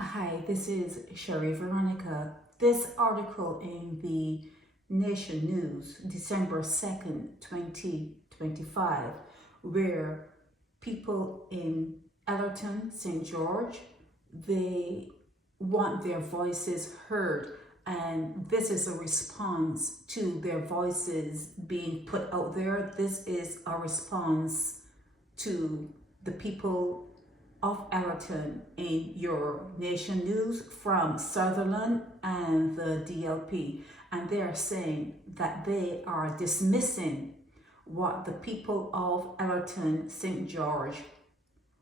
Hi, this is Sherry Veronica. This article in the Nation News, December 2nd, 2025, where people in Ellerton, St. George, they want their voices heard. And this is a response to their voices being put out there. This is a response to the people of Ellerton in your Nation News from Sutherland and the DLP. And they are saying that they are dismissing what the people of Ellerton, St. George,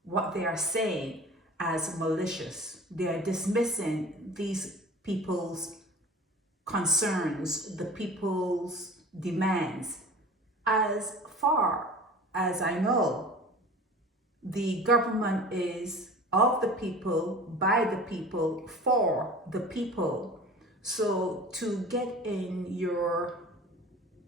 what they are saying as malicious. They are dismissing these people's concerns, the people's demands. As far as I know, the government is of the people, by the people, for the people. So to get in your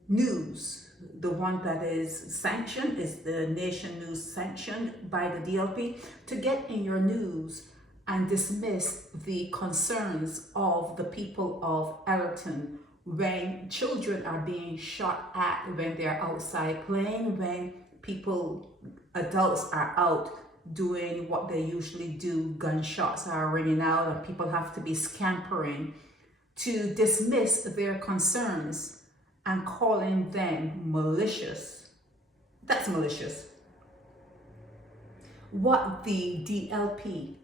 news, the one that is sanctioned, is the Nation News sanctioned by the DLP, to get in your news and dismiss the concerns of the people of Ellerton when children are being shot at when they're outside playing, when adults are out doing what they usually do, gunshots are ringing out and people have to be scampering, to dismiss their concerns and calling them malicious. That's malicious. What the DLP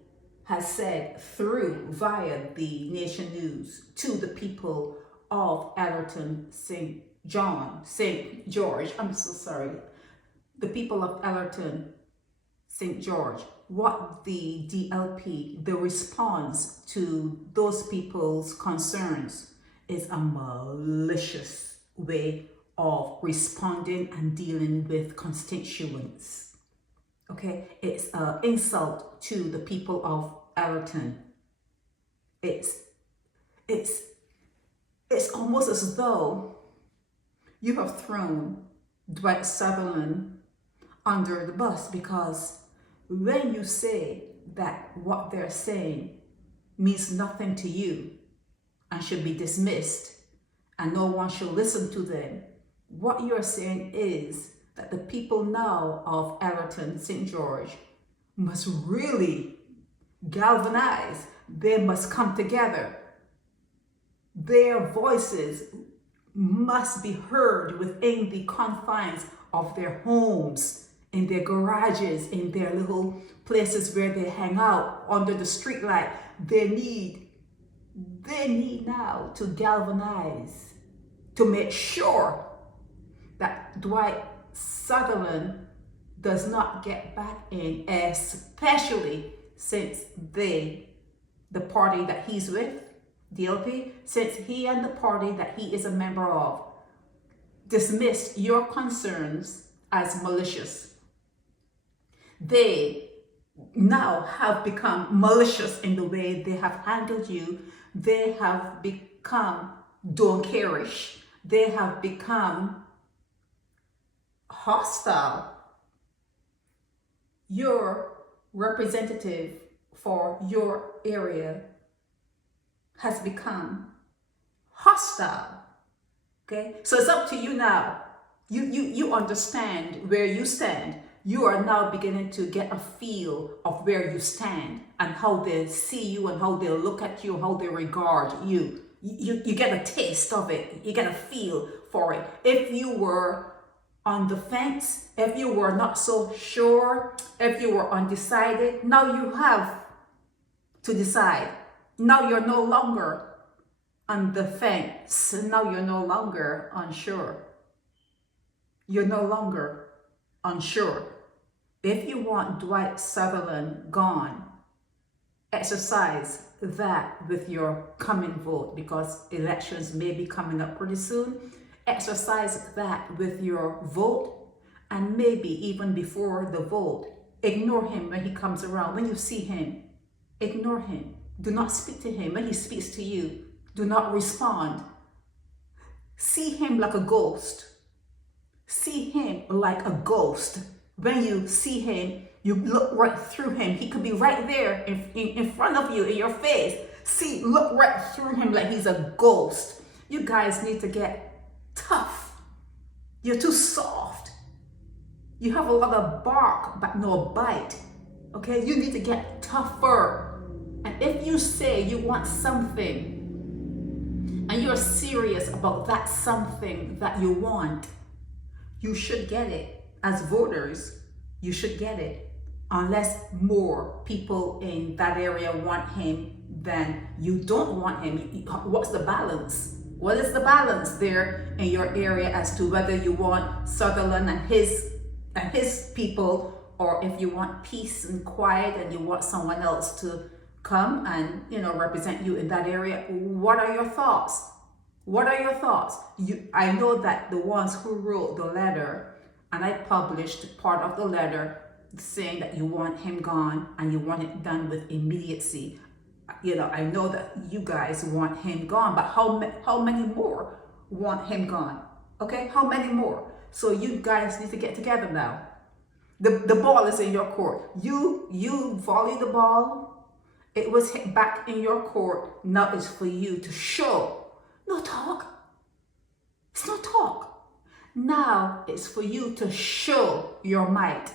has said via the Nation News to the people of Ellerton, St. George, I'm so sorry, the people of Ellerton, St. George, what the DLP, the response to those people's concerns is a malicious way of responding and dealing with constituents. Okay, it's an insult to the people of Ellerton. It's almost as though you have thrown Dwight Sutherland under the bus, because when you say that what they're saying means nothing to you and should be dismissed and no one should listen to them, what you're saying is that the people now of Ellerton, St. George, must really galvanize. They must come together. Their voices must be heard within the confines of their homes, in their garages, in their little places where they hang out under the streetlight. They need now to galvanize, to make sure that Dwight Sutherland does not get back in, especially since the party that he's with, DLP, since he and the party that he is a member of dismissed your concerns as malicious. They now have become malicious in the way they have handled you. They have become don't care-ish. They have become hostile. Your representative for your area has become hostile. Okay, so it's up to you now. You understand where you stand. You are now beginning to get a feel of where you stand and how they see you and how they look at you, how they regard you. You get a taste of it. You get a feel for it. If you were on the fence, if you were not so sure, if you were undecided, now you have to decide. Now you're no longer on the fence. Now you're no longer unsure. You're no longer unsure. If you want Dwight Sutherland gone, exercise that with your coming vote, because elections may be coming up pretty soon. Exercise that with your vote, and maybe even before the vote, ignore him when he comes around. When you see him, ignore him. Do not speak to him. When he speaks to you, do not respond. See him like a ghost. See him like a ghost. When you see him, You look right through him. He could be right there in front of you, in your face. See, look right through him like he's a ghost. You guys need to get tough. You're too soft. You have a lot of bark, but no bite. Okay? You need to get tougher. And if you say you want something, and you're serious about that something that you want, you should get it. As voters, you should get it. Unless more people in that area want him than you don't want him. What's the balance? What is the balance there in your area as to whether you want Sutherland and his people, or if you want peace and quiet and you want someone else to come and represent you in that area? What are your thoughts? What are your thoughts? I know that the ones who wrote the letter, and I published part of the letter saying that you want him gone and you want it done with immediacy. I know that you guys want him gone, but how many more want him gone? Okay, how many more? So you guys need to get together now. The ball is in your court. You volley the ball. It was hit back in your court. Now it's for you to show. No talk. It's no talk. Now it's for you to show your might.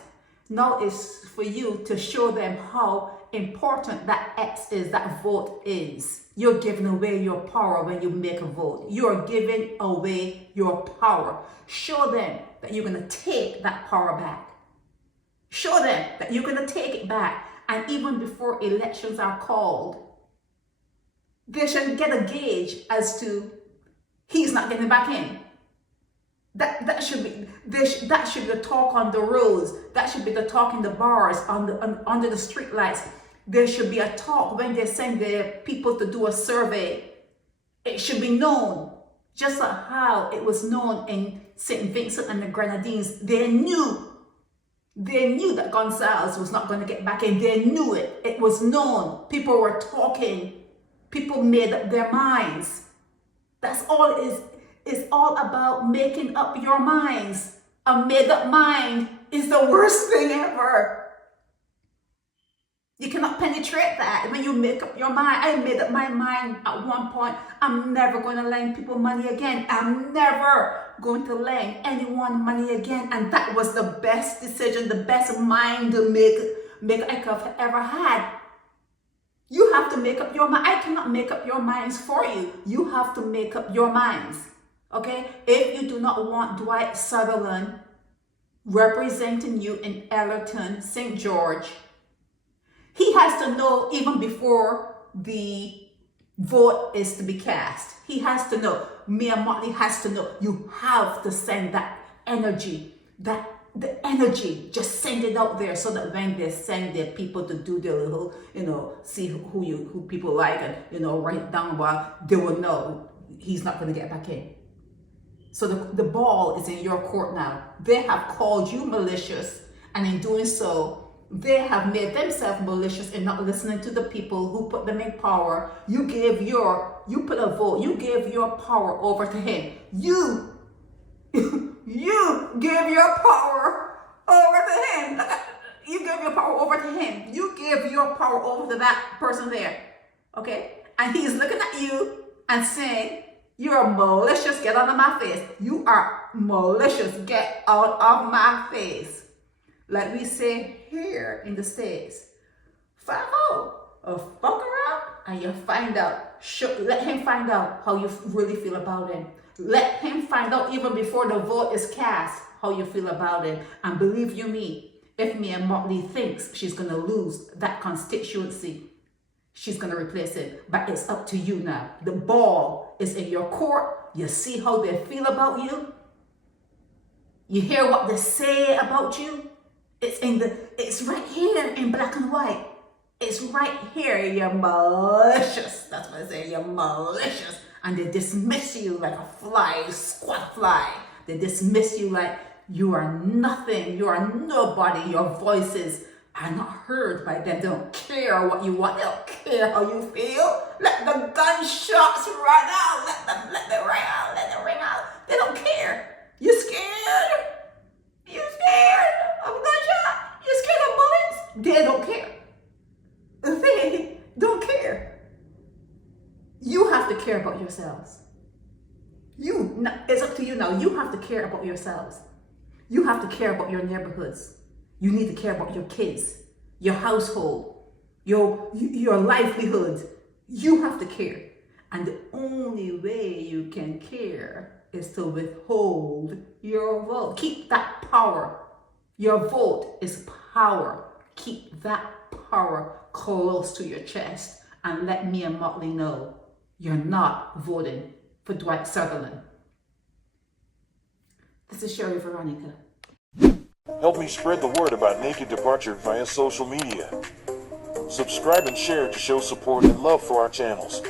Now it's for you to show them how important that X is, that vote is. You're giving away your power when you make a vote. You're giving away your power. Show them that you're going to take that power back. Show them that you're going to take it back. And even before elections are called, they should get a gauge as to he's not getting back in. That should be the talk on the roads. That should be the talk in the bars, under the street lights. There should be a talk when they send their people to do a survey. It should be known, just like how it was known in St. Vincent and the Grenadines. They knew that Gonzalez was not going to get back in. They knew it. It was known. People were talking. People made up their minds. That's all it is. It's all about making up your minds. A made up mind is the worst thing ever. You cannot penetrate that when you make up your mind. I made up my mind at one point. I'm never going to lend people money again. I'm never going to lend anyone money again. And that was the best decision, the best mind to make I could have ever had. You have to make up your mind. I cannot make up your minds for you. You have to make up your minds. Okay? If you do not want Dwight Sutherland representing you in Ellerton, St. George, he has to know even before the vote is to be cast. He has to know. Mayor Motley has to know. You have to send that energy, the energy, just send it out there so that when they send their people to do their little, see who people like and, write down what, they will know he's not going to get back in. So the ball is in your court now. They have called you malicious, and in doing so, they have made themselves malicious in not listening to the people who put them in power. You put a vote, you gave your power over to him. You gave your power over to him. You gave your power over to him. You gave your power over to that person there. Okay? And he's looking at you and saying, you're malicious, get out of my face. You are malicious, get out of my face. Like we say here in the States, fuck around and you find out. Let him find out how you really feel about him. Let him find out even before the vote is cast how you feel about him. And believe you me, if Mayor Motley thinks she's going to lose that constituency, she's going to replace it. But it's up to you now. The ball is in your court. You see how they feel about you. You hear what they say about you. It's right here in black and white. It's right here. You're malicious. That's what I say. You're malicious. And they dismiss you like a fly, squat fly. They dismiss you like you are nothing. You are nobody. Your voices are not heard by them. They don't care what you want. They don't care how you feel. Let the gunshots run out. Let them ring out. Let them ring out. They don't care. You scared? You scared of a gunshot? You scared of a bullet? they don't care. They don't care. You have to care about yourselves. It's up to you now. You have to care about yourselves. You have to care about your neighborhoods. You need to care about your kids, your household, your livelihood. You have to care. And the only way you can care is to withhold your vote. Keep that power. Your vote is power. Keep that power close to your chest and let me and Motley know you're not voting for Dwight Sutherland. This is Sherry Veronica. Help me spread the word about Naked Departure via social media. Subscribe and share to show support and love for our channels.